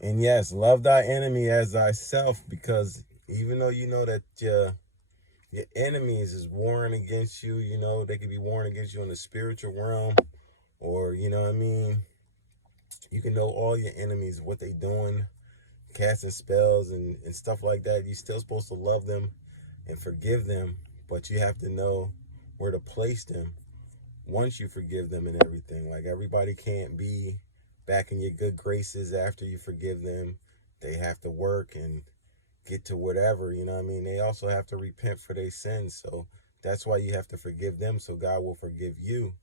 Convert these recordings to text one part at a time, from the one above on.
And yes, love thy enemy as thyself, because even though you know that your enemies is warring against you, they could be warring against you in the spiritual realm, or what I mean, you can know all your enemies, what they doing, casting spells and stuff like that. You're still supposed to love them and forgive them, but you have to know where to place them once you forgive them and everything. Like, everybody can't be back in your good graces after you forgive them. They have to work and get to whatever, you know what I mean? They also have to repent for their sins. So that's why you have to forgive them, so God will forgive you.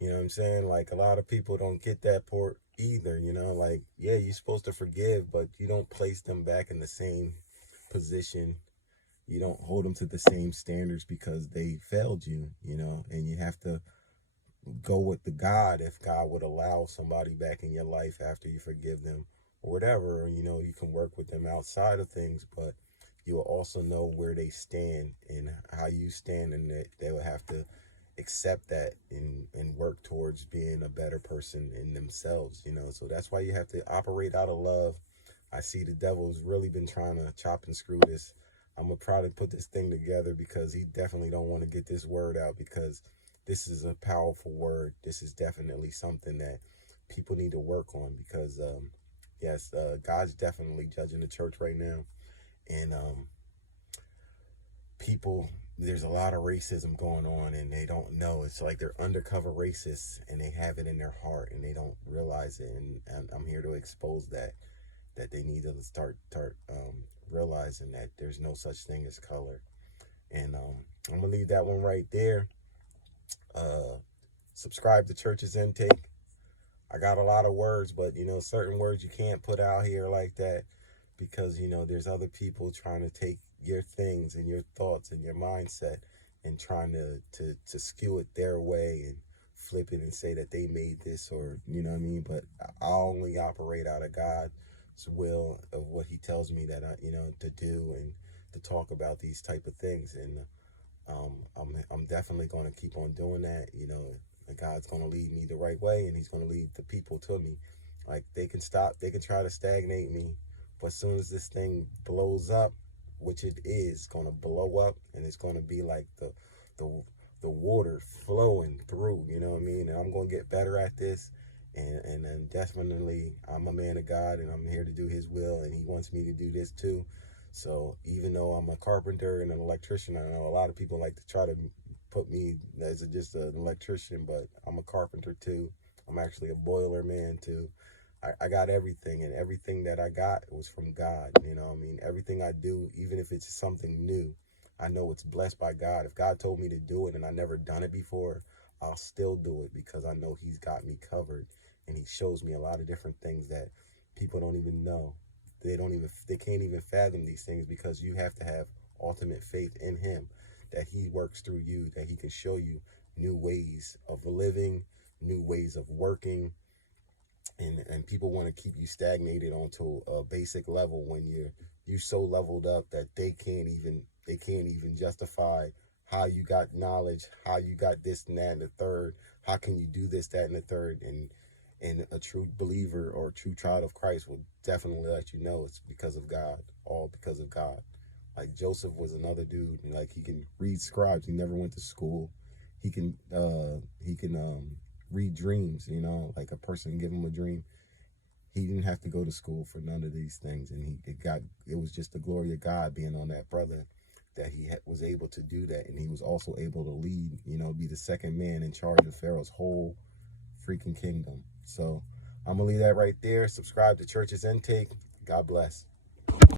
You know what I'm saying? Like, a lot of people don't get that part either, like, yeah, you're supposed to forgive, but you don't place them back in the same position. You don't hold them to the same standards because they failed you, and you have to go with the God. If God would allow somebody back in your life after you forgive them or whatever, you can work with them outside of things, but you'll also know where they stand and how you stand, and they will have to accept that and work towards being a better person in themselves, so that's why you have to operate out of love. I see the devil's really been trying to chop and screw this. I'm gonna probably put this thing together because he definitely don't want to get this word out, because this is a powerful word. This is definitely something that people need to work on, because yes, God's definitely judging the church right now, and people, there's a lot of racism going on and they don't know. It's like they're undercover racists and they have it in their heart and they don't realize it, and I'm here to expose that they need to start realizing that there's no such thing as color. And I'm gonna leave that one right there. uh Subscribe to Church's Intake. I got a lot of words, but certain words you can't put out here like that, because there's other people trying to take your things and your thoughts and your mindset and trying to skew it their way and flip it and say that they made this, or what I mean. But I only operate out of God's will, of what He tells me that I to do and to talk about these type of things. And I'm definitely going to keep on doing that. And God's going to lead me the right way, and He's going to lead the people to me. Like, they can try to stagnate me, but as soon as this thing blows up, which it is going to blow up, and it's going to be like the the water flowing through. You know what I mean? And I'm going to get better at this. And then definitely, I'm a man of God, and I'm here to do His will, and He wants me to do this too. So even though I'm a carpenter and an electrician, I know a lot of people like to try to put me as just an electrician, but I'm a carpenter too. I'm actually a boiler man too. I got everything, and everything that I got was from God. I mean, everything I do, even if it's something new, I know it's blessed by God. If God told me to do it and I never done it before, I'll still do it, because I know He's got me covered, and He shows me a lot of different things that people don't even know. They can't even fathom these things, because you have to have ultimate faith in Him, that He works through you, that He can show you new ways of living, new ways of working. And people want to keep you stagnated onto a basic level when you so leveled up that they can't even justify how you got knowledge, how you got this and that and the third. How can you do this, that, and the third? And a true believer or a true child of Christ will definitely let you know it's because of God, all because of God. Like, Joseph was another dude, and like, he can read scribes. He never went to school. He can read dreams. Like, a person can give him a dream. He didn't have to go to school for none of these things, and it was just the glory of God being on that brother, that he was able to do that, and he was also able to lead. Be the second man in charge of Pharaoh's whole freaking kingdom. So I'm gonna leave that right there. Subscribe to Church's Intake. God bless.